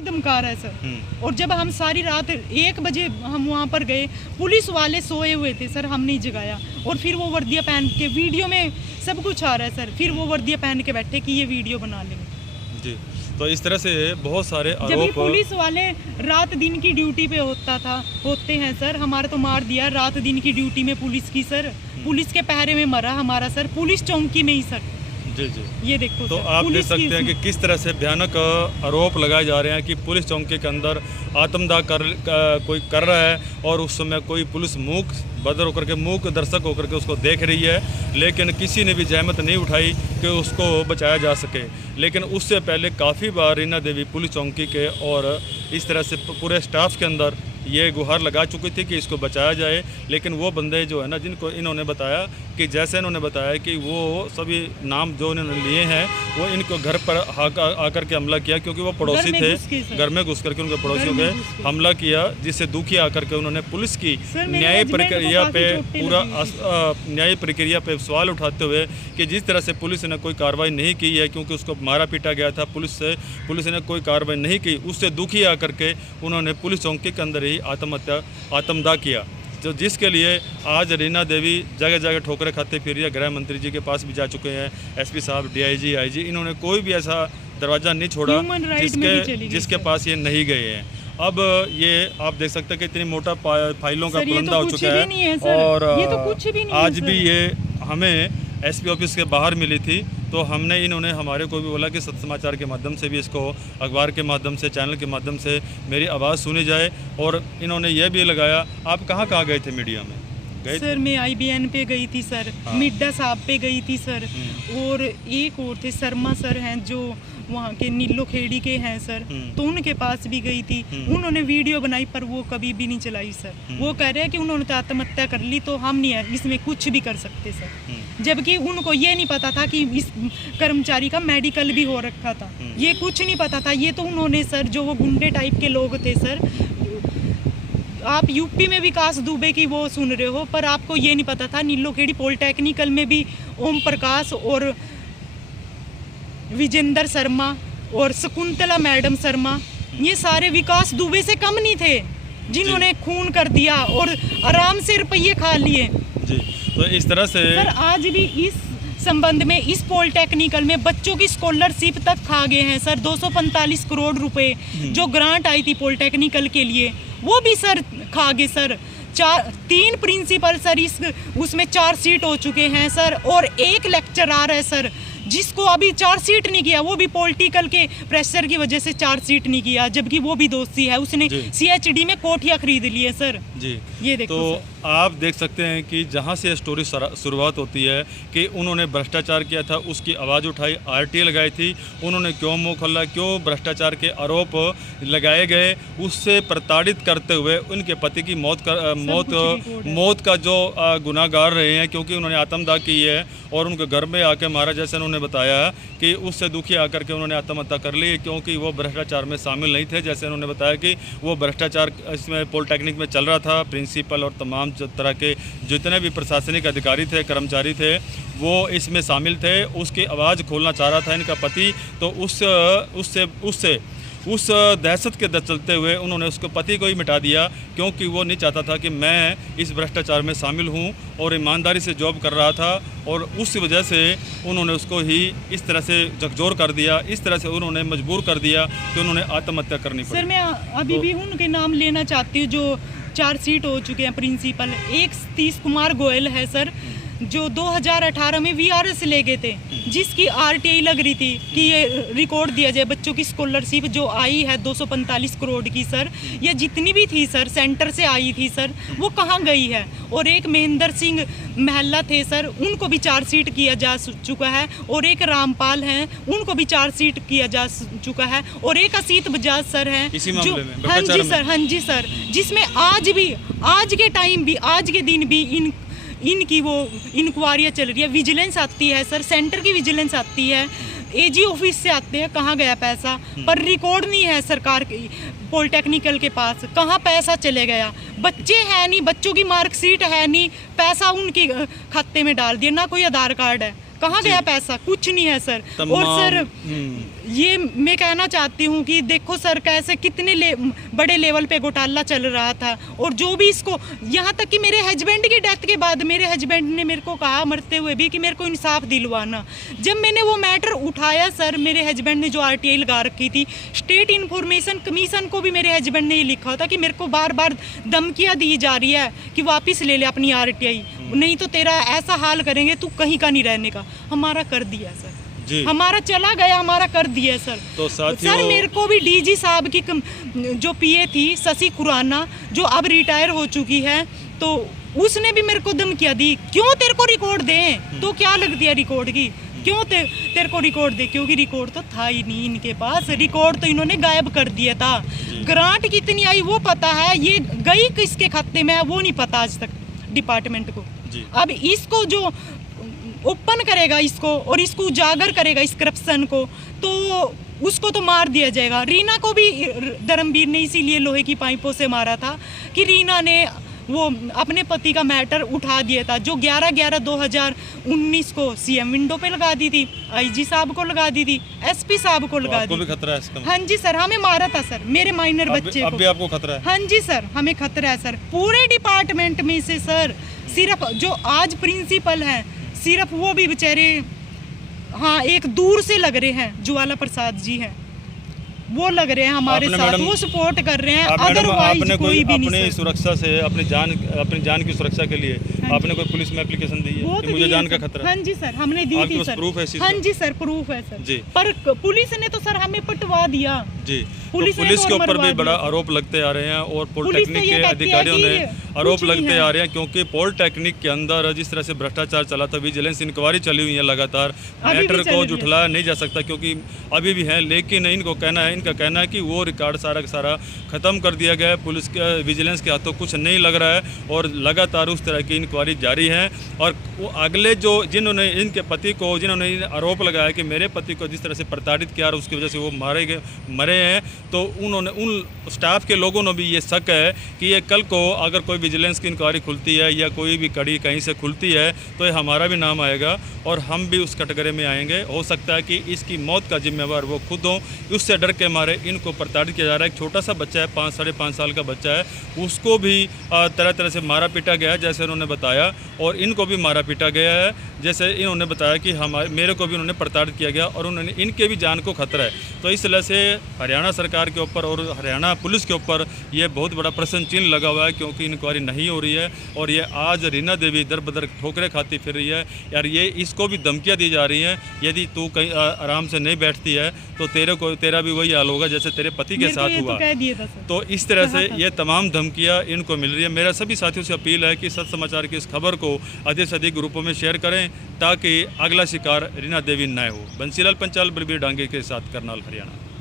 धमका रहा है सर। और जब हम सारी रात 1 बजे हम वहाँ पर गए, पुलिस वाले सोए हुए थे सर, हम नहीं जगाया। और फिर वो वर्दियाँ पहन के, वीडियो में सब कुछ आ रहा है सर, फिर वो वर्दियाँ पहन के बैठे कि ये वीडियो बना लेंगे जी। तो इस तरह से बहुत सारे जब आरोप, पुलिस वाले रात दिन की ड्यूटी पे होते हैं सर। हमारा तो मार दिया रात दिन की ड्यूटी में पुलिस की सर, पुलिस के पहरे में मरा हमारा सर, पुलिस चौकी में ही सर। जी जी। ये देखो तो सर, आप देख सकते हैं कि किस तरह से भयानक आरोप लगाए जा रहे हैं कि पुलिस चौकी के अंदर आत्मदाह कोई कर रहा है, और उस समय कोई पुलिस मूक बदर होकर के, मूक दर्शक होकर के उसको देख रही है, लेकिन किसी ने भी जहमत नहीं उठाई कि उसको बचाया जा सके। लेकिन उससे पहले काफ़ी बार रीना देवी पुलिस चौकी के और इस तरह से पूरे स्टाफ के अंदर ये गुहार लगा चुकी थी कि इसको बचाया जाए। लेकिन वो बंदे जो है ना, जिनको इन्होंने बताया कि जैसे इन्होंने बताया कि वो सभी नाम जो इन्होंने लिए हैं, वो इनको घर पर आकर के हमला किया, क्योंकि वो पड़ोसी थे, घर में घुस करके उनके पड़ोसियों के हमला किया, जिससे दुखी आकर के उन्होंने पुलिस की न्याय प्रक्रिया पे न्याय प्रक्रिया पे सवाल उठाते हुए कि जिस तरह से पुलिस ने कोई कार्रवाई नहीं की है, क्योंकि उसको मारा पीटा गया था पुलिस ने कोई कार्रवाई नहीं की, उससे दुखी आकर के उन्होंने पुलिस चौकी के अंदर ही आत्मदाह किया, जो जिसके लिए आज रीना देवी जगह जगह ठोकरें खाते फिर रही है। गृह मंत्री जी के पास भी जा चुके हैं, एसपी साहब, डीआईजी, आईजी, इन्होंने कोई भी ऐसा दरवाज़ा नहीं छोड़ा जिसके पास ये नहीं गए हैं। अब ये आप देख सकते हैं कि इतनी मोटा फाइलों का पुलंदा हो चुका है, और आज भी ये हमें एसपी ऑफिस के बाहर मिली थी, तो हमने इन्होंने हमारे को भी बोला कि सत्य समाचार के माध्यम से भी इसको, अखबार के माध्यम से, चैनल के माध्यम से मेरी आवाज़ सुनी जाए। और इन्होंने ये भी लगाया, आप कहाँ गए थे मीडिया में? गए सर मैं IBN पे गई थी सर, मिड्डा साहब पे गई थी सर, और एक और थे शर्मा सर हैं जो वहाँ के नीलो खेड़ी के हैं सर, तो उनके पास भी गई थी। उन्होंने वीडियो बनाई पर वो कभी भी नहीं चलाई सर। वो कह रहे हैं कि उन्होंने तो आत्महत्या कर ली, तो हम नहीं है इसमें कुछ भी कर सकते सर। जबकि उनको ये नहीं पता था कि इस कर्मचारी का मेडिकल भी हो रखा था, ये कुछ नहीं पता था। ये तो उन्होंने सर, जो वो गुंडे टाइप के लोग थे सर, आप यूपी में विकास दुबे की वो सुन रहे हो, पर आपको ये नहीं पता था नीलोखेड़ी पॉलिटेक्निकल में भी ओम प्रकाश और विजेंद्र शर्मा और शकुंतला मैडम शर्मा, ये सारे विकास दुबे से कम नहीं थे, जिन्होंने खून कर दिया और आराम से रुपये खा लिए जी। तो इस तरह से सर आज भी इस संबंध में इस पॉलिटेक्निकल में बच्चों की स्कॉलरशिप तक खा गए हैं सर। 245 करोड़ रुपए जो ग्रांट आई थी पॉलिटेक्निकल के लिए, वो भी सर खा गए सर। 3 प्रिंसिपल सर उसमें 4 सीट हो चुके हैं सर, और 1 लेक्चरर है सर जिसको अभी 4 सीट नहीं किया, वो भी पॉलिटिकल के प्रेशर की वजह से 4 सीट नहीं किया, जबकि वो भी दोषी है, उसने CHD में कोठियाँ खरीद ली है सर जी। ये देखो तो आप देख सकते हैं कि जहाँ से स्टोरी शुरुआत होती है कि उन्होंने भ्रष्टाचार किया था, उसकी आवाज़ उठाई, RTA लगाई थी, उन्होंने क्यों मुँह खोला, क्यों भ्रष्टाचार के आरोप लगाए गए, उससे प्रताड़ित करते हुए उनके पति की मौत का जो गुनाहगार रहे हैं, क्योंकि उन्होंने आत्मदाह की है और उनके घर में आके मारा, जैसे उन्होंने बताया कि उससे दुखी आकर के उन्होंने आत्महत्या कर ली, क्योंकि वो भ्रष्टाचार में शामिल नहीं थे। जैसे उन्होंने बताया कि वो भ्रष्टाचार इसमें पॉलिटेक्निक में चल रहा था, प्रिंसिपल और तमाम तरह के जितने भी प्रशासनिक अधिकारी थे, कर्मचारी थे, वो इसमें शामिल थे। उसकी आवाज़ खोलना चाह रहा था इनका पति, तो उस दहशत के चलते हुए उन्होंने उसके पति को ही मिटा दिया, क्योंकि वो नहीं चाहता था कि मैं इस भ्रष्टाचार में शामिल हूं, और ईमानदारी से जॉब कर रहा था, और उस वजह से उन्होंने उसको ही इस तरह से झकझोर कर दिया, इस तरह से उन्होंने मजबूर कर दिया कि उन्होंने आत्महत्या करनी पड़ी। सर मैं अभी भी उनके नाम लेना चाहती हूँ जो 4 सीट हो चुके हैं प्रिंसिपल। एक सतीश कुमार गोयल है सर, जो 2018 में VRS ले गए थे, जिसकी RTI लग रही थी कि ये रिकॉर्ड दिया जाए बच्चों की स्कॉलरशिप जो आई है 245 करोड़ की सर, ये जितनी भी थी सर सेंटर से आई थी सर, वो कहाँ गई है। और एक महेंद्र सिंह महला थे सर, उनको भी 4 सीट किया जा चुका है, और एक रामपाल हैं, उनको भी 4 सीट किया जा चुका है, और एक असीत बजाज सर हैं जो हाँ जी सर, जिसमें आज के टाइम भी, आज के दिन भी इनकी वो इंक्वायरियाँ चल रही है, विजिलेंस आती है सर, सेंटर की विजिलेंस आती है, AG ऑफिस से आते हैं, कहाँ गया पैसा, पर रिकॉर्ड नहीं है सरकार की पॉलिटेक्निकल के पास, कहाँ पैसा चले गया। बच्चे हैं नहीं, बच्चों की मार्कशीट है नहीं, पैसा उनके खाते में डाल दिया, ना कोई आधार कार्ड है, कहाँ गया पैसा? कुछ नहीं है सर। और सर ये मैं कहना चाहती हूँ कि देखो सर कैसे कितने बड़े लेवल पे घोटाला चल रहा था, और जो भी इसको, यहाँ तक कि मेरे हस्बैंड की डेथ के बाद मेरे हस्बैंड ने मेरे को कहा मरते हुए भी कि मेरे को इंसाफ दिलवाना। जब मैंने वो मैटर उठाया सर, मेरे हस्बैंड ने जो RTI लगा रखी थी, स्टेट इन्फॉर्मेशन कमीशन को भी मेरे हस्बैंड ने ये लिखा था कि मेरे को बार बार धमकियाँ दी जा रही है कि वापस ले ले अपनी RTI, नहीं तो तेरा ऐसा हाल करेंगे तू कहीं का नहीं रहने का। हमारा कर दिया सर जी, हमारा चला गया, हमारा कर दिया सर। तो साथियों सर मेरे को भी DG साहब की जो PA थी शशि खुराना, जो अब रिटायर हो चुकी है, तो उसने भी मेरे को धमकियाँ दी, क्यों तेरे को रिकॉर्ड दें, तो क्या लगती है रिकॉर्ड की, क्यों तेरे को रिकॉर्ड दे, क्योंकि रिकॉर्ड तो था ही नहीं इनके पास, रिकॉर्ड तो इन्होंने गायब कर दिया था। ग्रांट कितनी आई वो पता है, ये गई किसके खाते में है वो नहीं पता आज तक डिपार्टमेंट को। अब इसको जो ओपन करेगा इसको और इसको उजागर करेगा इस करप्शन को, तो उसको तो मार दिया जाएगा। रीना को भी धर्मवीर ने इसीलिए लोहे की पाइपों से मारा था कि रीना ने वो अपने पति का मैटर उठा दिया था, जो 11/11/2019 को CM विंडो पे लगा दी थी, IG साहब को लगा दी थी, SP साहब को लगा दी। भी खतरा है इसका? हाँ जी सर, हमें मारा था सर, मेरे माइनर बच्चे अब भी आपको खतरा है? हाँ जी सर, हमें खतरा है सर। पूरे डिपार्टमेंट में से सर सिर्फ जो आज प्रिंसिपल हैं, सिर्फ वो भी बेचारे हाँ एक दूर से लग रहे हैं, ज्वाला प्रसाद जी हैं, वो लग रहे हैं हमारे साथ, वो सपोर्ट कर रहे हैं। अदरवाइज कोई भी नहीं। अपनी सुरक्षा से, अपनी जान की सुरक्षा के लिए आपने कोई पुलिस में एप्लीकेशन दी है कि मुझे जान का खतरा? हाँ जी सर, हमने दी थी सर। प्रूफ है? हाँ जी सर, प्रूफ है सर जी। पर पुलिस ने तो सर हमें पटवा दिया जी। पुलिस के ऊपर भी बड़ा आरोप लगते आ रहे हैं, और पॉलिटेक्निक के अधिकारियों ने आरोप लगते आ रहे हैं, क्योंकि पॉलिटेक्निक के अंदर जिस तरह से भ्रष्टाचार चला था, विजिलेंस इंक्वायरी चली हुई है लगातार, मैटर को जुटलाया नहीं जा सकता क्योंकि अभी भी है। लेकिन इनका कहना है कि वो रिकॉर्ड सारा का सारा ख़त्म कर दिया गया है, पुलिस के विजिलेंस के हाथों कुछ नहीं लग रहा है, और लगातार उस तरह की इंक्वायरी जारी है। और वो अगले जिन्होंने इनके पति को, जिन्होंने आरोप लगाया कि मेरे पति को जिस तरह से प्रताड़ित किया और उसकी वजह से वो मरे हैं, तो उन्होंने उन स्टाफ के लोगों ने भी ये शक है कि ये कल को अगर कोई विजिलेंस की इंक्वायरी खुलती है या कोई भी कड़ी कहीं से खुलती है, तो ये हमारा भी नाम आएगा और हम भी उस कैटेगरी में आएंगे। हो सकता है कि इसकी मौत का जिम्मेवार वो खुद हों, उससे डर के मारे इनको प्रताड़ित किया जा रहा है। एक छोटा सा बच्चा है, 5-5.5 साल का बच्चा है, उसको भी तरह तरह से मारा पीटा गया है जैसे उन्होंने बताया, और इनको भी मारा पीटा गया है जैसे इन्होंने बताया कि मेरे को भी उन्होंने प्रताड़ित किया गया, और उन्होंने इनके भी जान को खतरा है। तो इस तरह से हरियाणा सरकार के ऊपर और हरियाणा पुलिस के ऊपर ये बहुत बड़ा प्रश्न चिन्ह लगा हुआ है, क्योंकि इंक्वायरी नहीं हो रही है, और ये आज रीना देवी दर बदर ठोकरें खाती फिर रही है। यार ये इसको भी धमकियाँ दी जा रही हैं, यदि तू कहीं आराम से नहीं बैठती है तो तेरा भी वही हाल होगा जैसे तेरे पति के साथ हुआ। तो इस तरह से ये तमाम धमकियाँ इनको मिल रही है। मेरा सभी साथियों से अपील है कि सच समाचार की इस खबर को अधिक से अधिक ग्रुपों में शेयर करें, ताकि अगला शिकार रीना देवी न हो। बंसीलाल पंचाल, बलबीर डांगे के साथ, करनाल, हरियाणा।